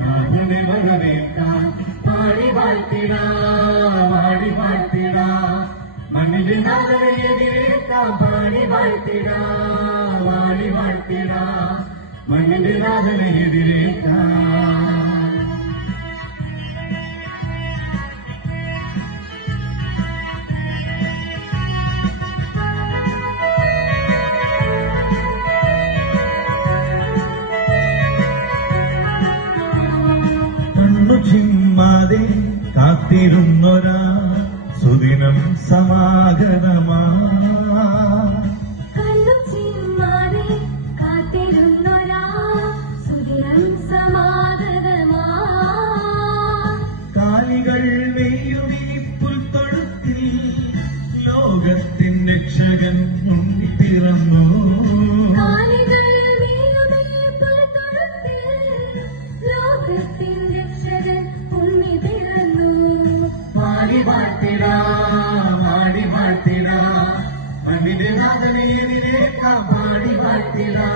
നാഥനെ വരവേൽക്കാൻ പാടി വാഴ്ത്തിടാ മണ്ണിന്റെ നാഥനെ എതിരേൽക്കാൻ പാടി വാഴ്ത്തിടാ മണ്ണിന്റെ നാഥനെ എതിരേൽക്കാൻ. ചിമ്മാതെ കാത്തിരുന്നൊരാ സുദിനം സമാഗതമാ കാലികൾ നെയ്യുമീ പുൽത്തൊഴുത്തിൽ ലോകത്തിൻ രക്ഷകൻ മുന്നിട്ടിറന്നു. പാടി വാഴ്ത്തിടാ മണ്ണിന്റെ നാഥനെ എതിരേൽക്കാൻ പാടി വാഴ്ത്തിടാ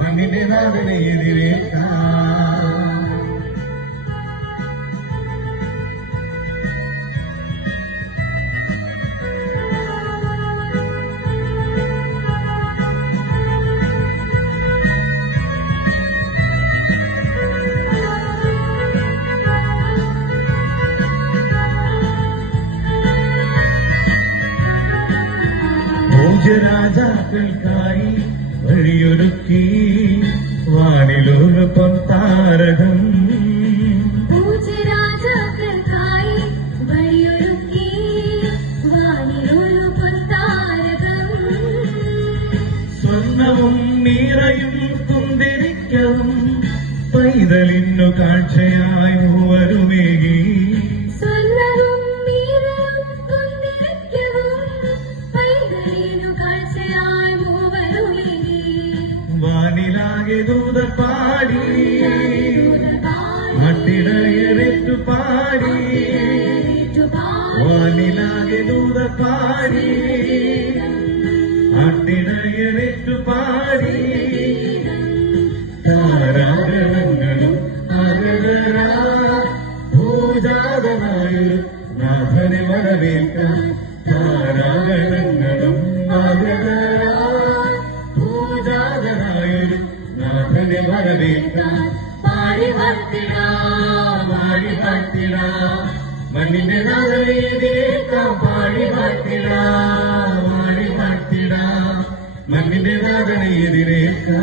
മണ്ണിന്റെ നാഥനെ എതിരേൽക്കാൻ. രാജാക്കൾക്കായി വഴിയൊരുക്കി വാനിലൊരു പൊൻതാരകം. സ്വർണവും നീറയും കുന്തിരിക്കവും പൈതലിനു കാഴ്ചയായി മൂവരുമേകി. വാനിലാകെ ദൂതപ്പാടി മട്ടിടയറേറ്റു പാടി. വാനിലാകെ ദൂതപ്പാടി മട്ടിടയറേറ്റു പാടി. താരാഗണങ്ങളും അകലരാ പൂജാതനായൊരു നാഥനെ വരവേൽക്കാൻ. താരാഗണങ്ങളും അകലരാ പൂജാതനായൊരു നാഥനെ വരവേൽക്കാൻ. പാടി വാഴ്ത്തിടാ മണ്ണിന്റെ നാഥനെ എതിരേൽക്കാൻ. പാടി വാഴ്ത്തിടാ മണ്ണിന്റെ നാഥനെ എതിരേൽക്കാൻ.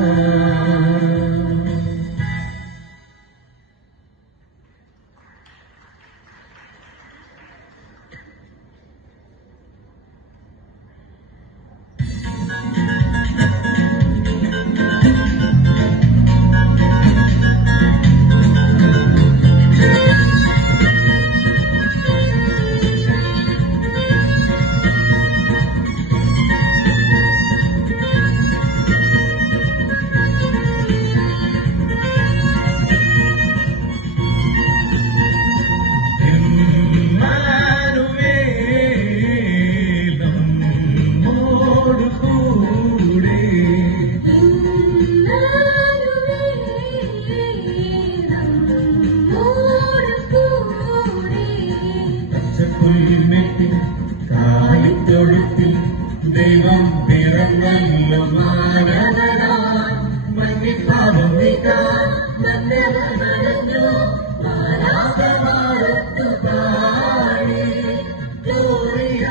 ദൈവം പിറന്നല്ലോ മാനവനായി. മണ്ണിപ്പാപം നീക്കാൻ നന്മകൾ നടന്നു മാലാഖമാരൊത്തു പാടി. ഗ്ലോറിയ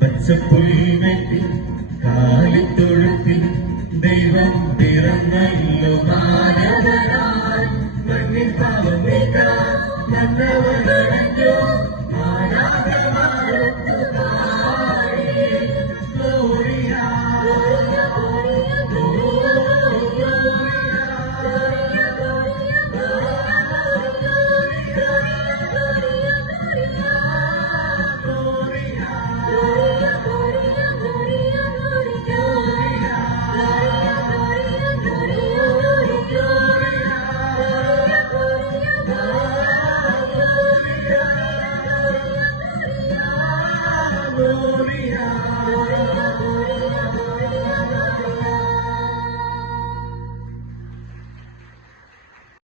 പച്ചപ്പുൽമെത്തിൽ കാലിത്തൊഴുത്തിൽ ദൈവം പിറന്നല്ലോ മാനവനായി മണ്ണിൽ പാപം നീക്കാൻ മന്നവനടഞ്ഞോ മാനാഥമാരത്തു പാടി ഗ്ലോറിയ glory.